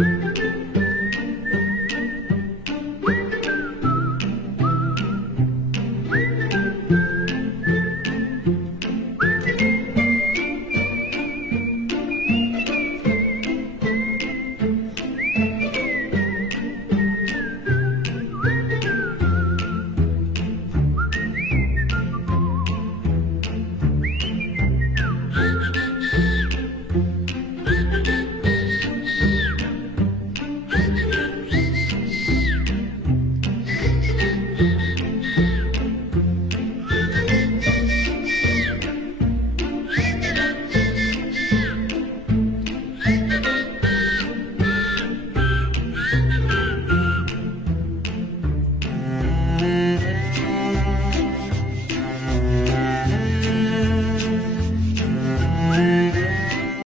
thank you